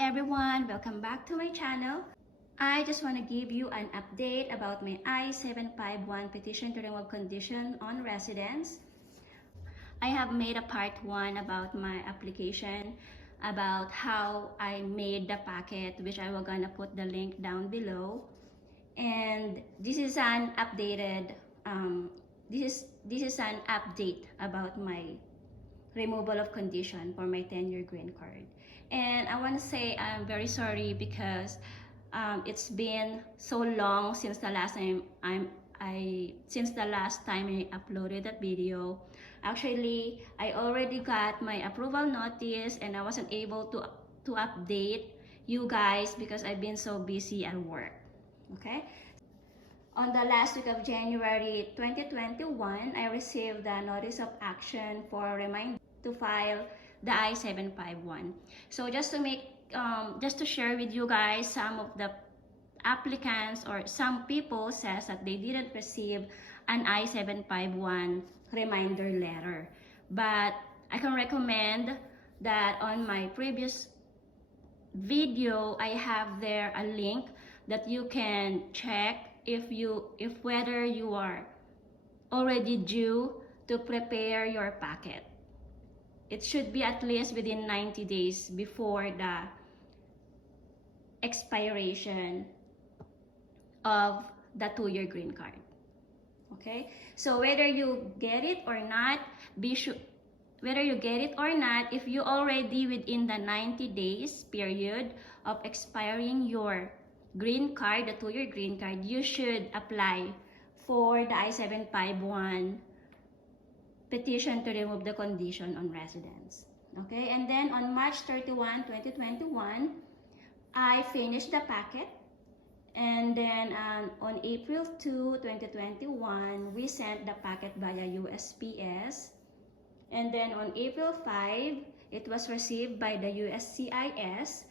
everyone, welcome back to my channel. I just want to give you an update about my I-751 petition to remove condition on residence. I have made a part 1 about my application, about how I made the packet, which I will gonna put the link down below. And this is an updated, this is an update about my removal of condition for my 10-year green card. And I want to say I'm very sorry because it's been so long since the last time I uploaded that video. Actually, I already got my approval notice and I wasn't able to update you guys because I've been so busy at work. Okay? On the last week of January 2021, I received the notice of action for reminder to file the I-751. So just to share with you guys, some of the applicants or some people says that they didn't receive an I-751 reminder letter. But I can recommend that on my previous video, I have there a link that you can check if whether you are already due to prepare your packet. It should be at least within 90 days before the expiration of the 2-year green card. Okay, so whether you get it or not, if you already within the 90 days period of expiring your green card, the 2-year green card, you should apply for the I-751 petition to remove the condition on residence. Okay, and then on March 31, 2021, I finished the packet. And then on April 2, 2021, we sent the packet via USPS. And then on April 5, it was received by the USCIS.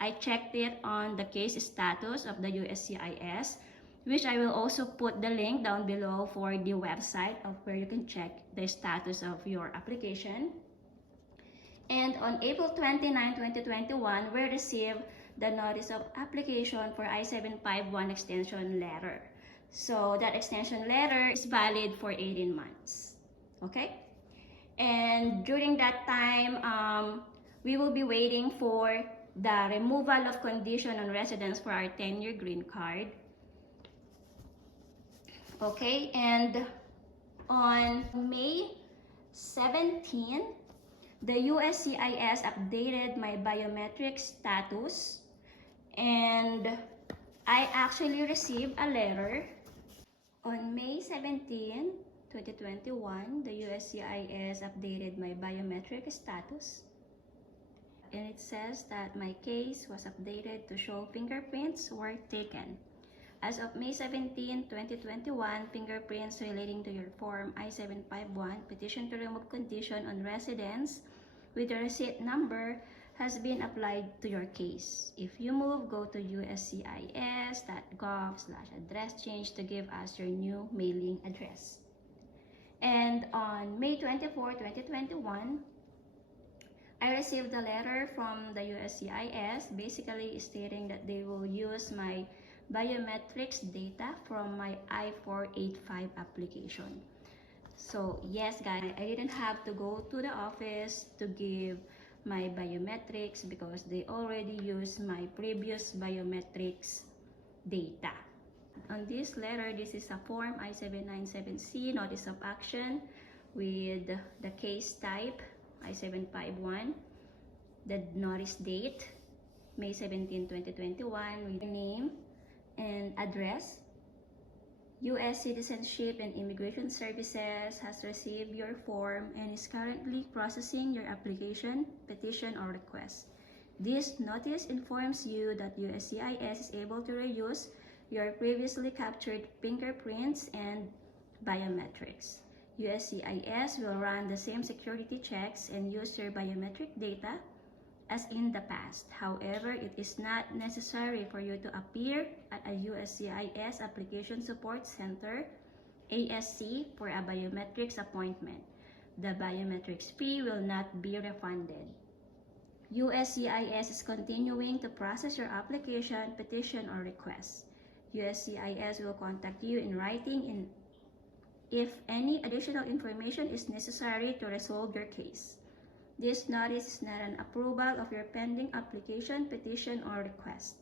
I checked it on the case status of the USCIS, which I will also put the link down below for the website of where you can check the status of your application. And on April 29, 2021, we received the notice of application for I-751 extension letter. So that extension letter is valid for 18 months. Okay? And during that time, we will be waiting for the removal of condition on residence for our 10-year green card. Okay, and on May 17, the USCIS updated my biometric status, and I actually received a letter. On May 17, 2021, the USCIS updated my biometric status, and it says that my case was updated to show fingerprints were taken. As of May 17, 2021, fingerprints relating to your Form I-751 petition to remove condition on residence with the receipt number has been applied to your case. If you move, go to uscis.gov/address change to give us your new mailing address. And on May 24, 2021, I received a letter from the USCIS basically stating that they will use my biometrics data from my I-485 application. So yes guys, I didn't have to go to the office to give my biometrics because they already used my previous biometrics data. On this letter, this is a Form I-797C Notice of Action with the case type I-751, the notice date May 17, 2021 with name and address. U.S. Citizenship and Immigration Services has received your form and is currently processing your application, petition, or request. This notice informs you that USCIS is able to reuse your previously captured fingerprints and biometrics. USCIS will run the same security checks and use your biometric data as in the past. However, it is not necessary for you to appear at a USCIS Application Support Center, ASC, for a biometrics appointment. The biometrics fee will not be refunded. USCIS is continuing to process your application, petition, or request. USCIS will contact you in writing if any additional information is necessary to resolve your case. This notice is not an approval of your pending application, petition, or request.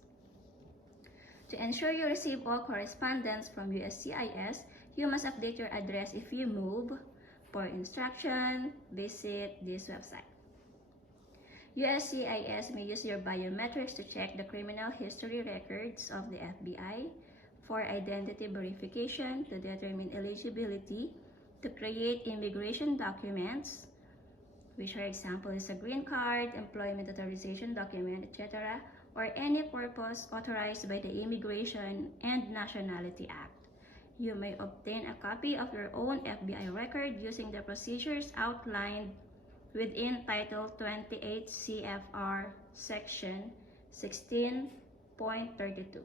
To ensure you receive all correspondence from USCIS, you must update your address if you move. For instruction, visit this website. USCIS may use your biometrics to check the criminal history records of the FBI, for identity verification, to determine eligibility, to create immigration documents, which for example is a green card, employment authorization document, etc., or any purpose authorized by the Immigration and Nationality Act. You may obtain a copy of your own FBI record using the procedures outlined within Title 28 CFR Section 16.32.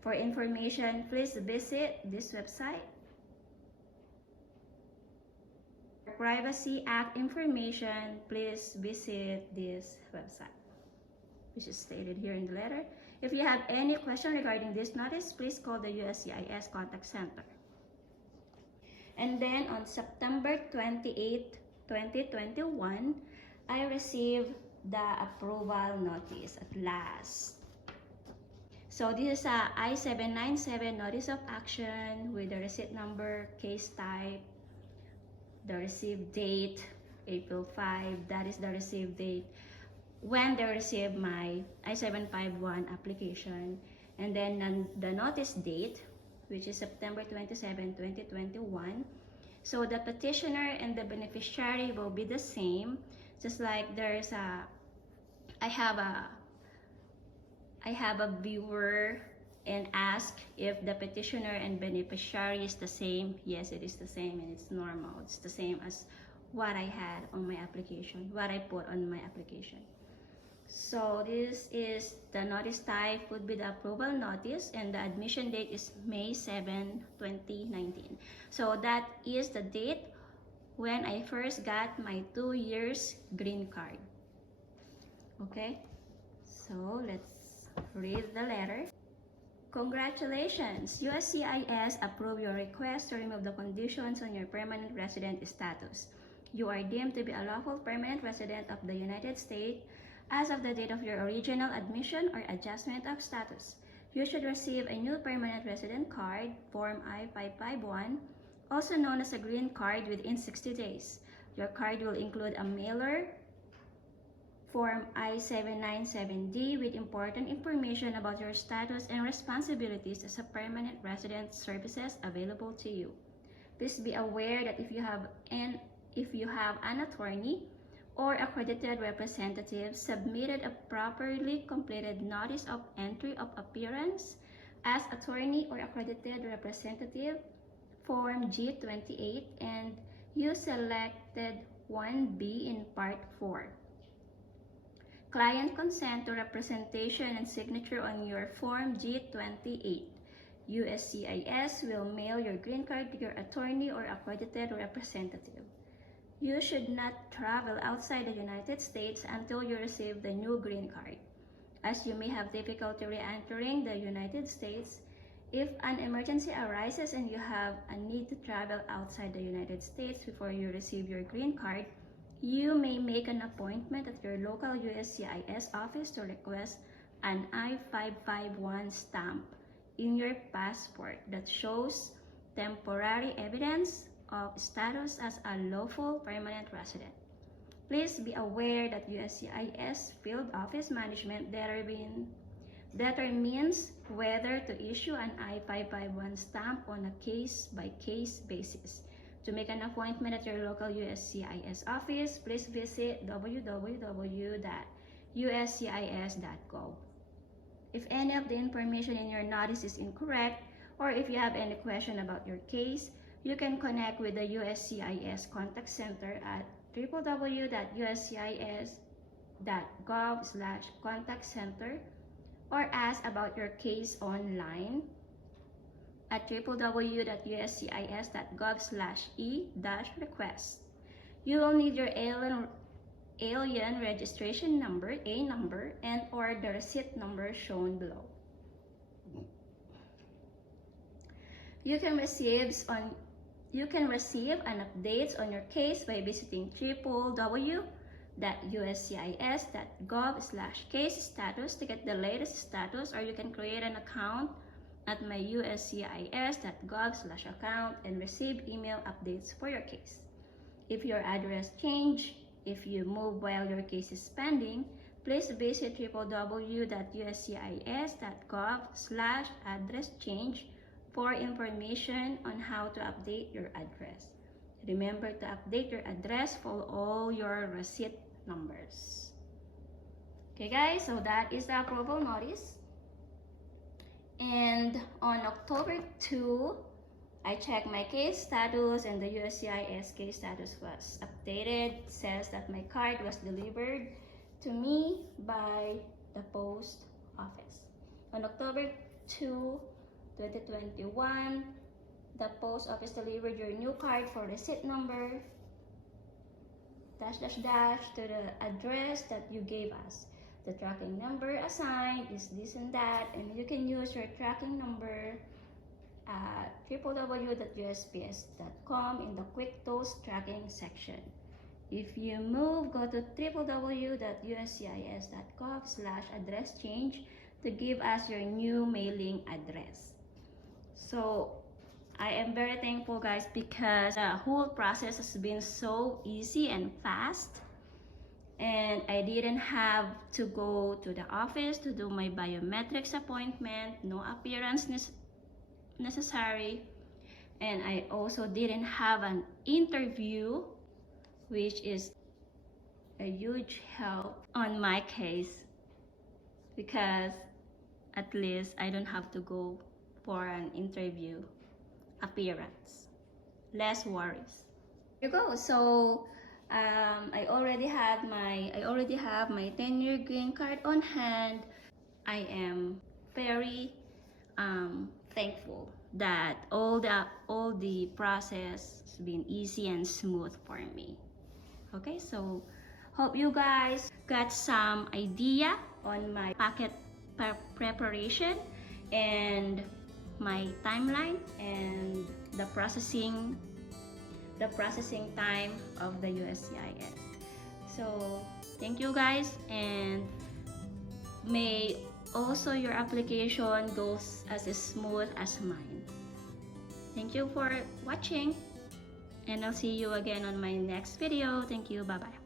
For information, please visit this website. For Privacy Act information, please visit this website, which is stated here in the letter. If you have any question regarding this notice, please call the USCIS Contact Center. And then on September 28, 2021, I received the approval notice at last. So this is a I-797 notice of action with the receipt number, case type, the received date, April 5, that is the received date when they received my I-751 application, and then the notice date, which is September 27, 2021. So the petitioner and the beneficiary will be the same, just like there's I have a viewer and ask if the petitioner and beneficiary is the same. Yes, it is the same, and it's normal. It's the same as what I had on my application, what I put on my application. So this is the notice type would be the approval notice, and the admission date is May 7, 2019. So that is the date when I first got my 2 years green card. Okay, so let's read the letter. Congratulations! USCIS approved your request to remove the conditions on your permanent resident status. You are deemed to be a lawful permanent resident of the United States as of the date of your original admission or adjustment of status. You should receive a new permanent resident card, Form I-551, also known as a green card, within 60 days. Your card will include a mailer, Form I-797D, with important information about your status and responsibilities as a permanent resident, services available to you. Please be aware that if you have an attorney or accredited representative submitted a properly completed notice of entry of appearance as attorney or accredited representative, Form G28, and you selected 1B in Part 4. Client consent to representation and signature on your Form G28. USCIS will mail your green card to your attorney or accredited representative. You should not travel outside the United States until you receive the new green card, as you may have difficulty re-entering the United States. If an emergency arises and you have a need to travel outside the United States before you receive your green card, you may make an appointment at your local USCIS office to request an I-551 stamp in your passport that shows temporary evidence of status as a lawful permanent resident. Please be aware that USCIS Field Office Management determines whether to issue an I-551 stamp on a case-by-case basis. To make an appointment at your local USCIS office, please visit www.uscis.gov. If any of the information in your notice is incorrect, or if you have any question about your case, you can connect with the USCIS Contact Center at www.uscis.gov/contactcenter, or ask about your case online at www.uscis.gov/e-request. You will need your alien alien registration number, A number, and or the receipt number shown below. You can receive an updates on your case by visiting www.uscis.gov/case status to get the latest status, or you can create an account at my uscis.gov/account and receive email updates for your case. If your address change, if you move while your case is pending, please visit www.uscis.gov/address-change for information on how to update your address. Remember to update your address for all your receipt numbers. Okay guys, so that is the approval notice. And on October 2, I checked my case status and the USCIS case status was updated. It says that my card was delivered to me by the post office. On October 2, 2021, the post office delivered your new card for receipt number -- to the address that you gave us. The tracking number assigned is this and that, and you can use your tracking number at www.usps.com in the Quick Tools tracking section. If you move, go to www.uscis.gov/address-change to give us your new mailing address. So I am very thankful guys, because the whole process has been so easy and fast, and I didn't have to go to the office to do my biometrics appointment, no appearance necessary, and I also didn't have an interview, which is a huge help on my case, because at least I don't have to go for an interview appearance. Less worries. Here you go. So I already have my 10-year green card on hand. I am very thankful that all the process has been easy and smooth for me. Okay, so hope you guys got some idea on my packet preparation and my timeline and the processing time of the USCIS. So thank you guys, and may also your application goes as smooth as mine. Thank you for watching, and I'll see you again on my next video. Thank you. Bye bye.